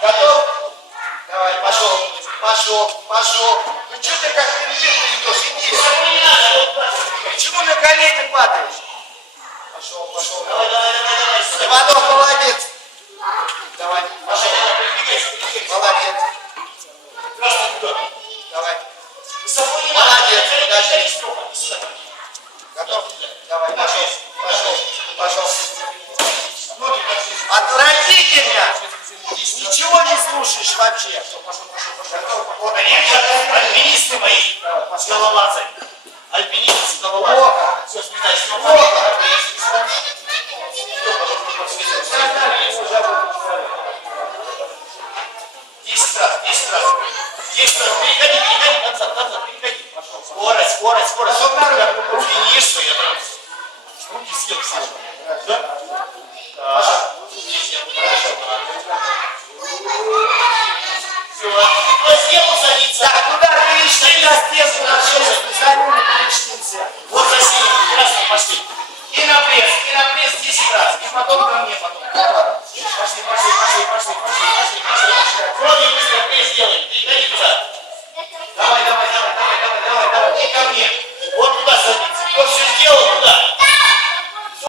Готов? Давай, пошел. Пошел, пошел. Ну что ты как пингвин идешь? Иди. Почему на колени падаешь? Пошел, пошел. Давай, давай, давай, давай. Иванов, молодец. Давай, пошел. Молодец. Давай. Молодец, подожди. Готов? Давай, пошел, пошел, пошел. Отвратительно! Ничего не слушаешь вообще. Вот они, альпинисты мои, скалолазы. Альпинисты, скалолазы. Плохо. Все, слезай, все. Плохо. 10 раз, 10 раз. 10 раз. Переходи, переходи, назад, назад, переходи. Скорость, скорость, скорость. Финиш, что я прям руки съел, Саша. Да? Так. Все. На стену садиться. Так, куда перешли на стену?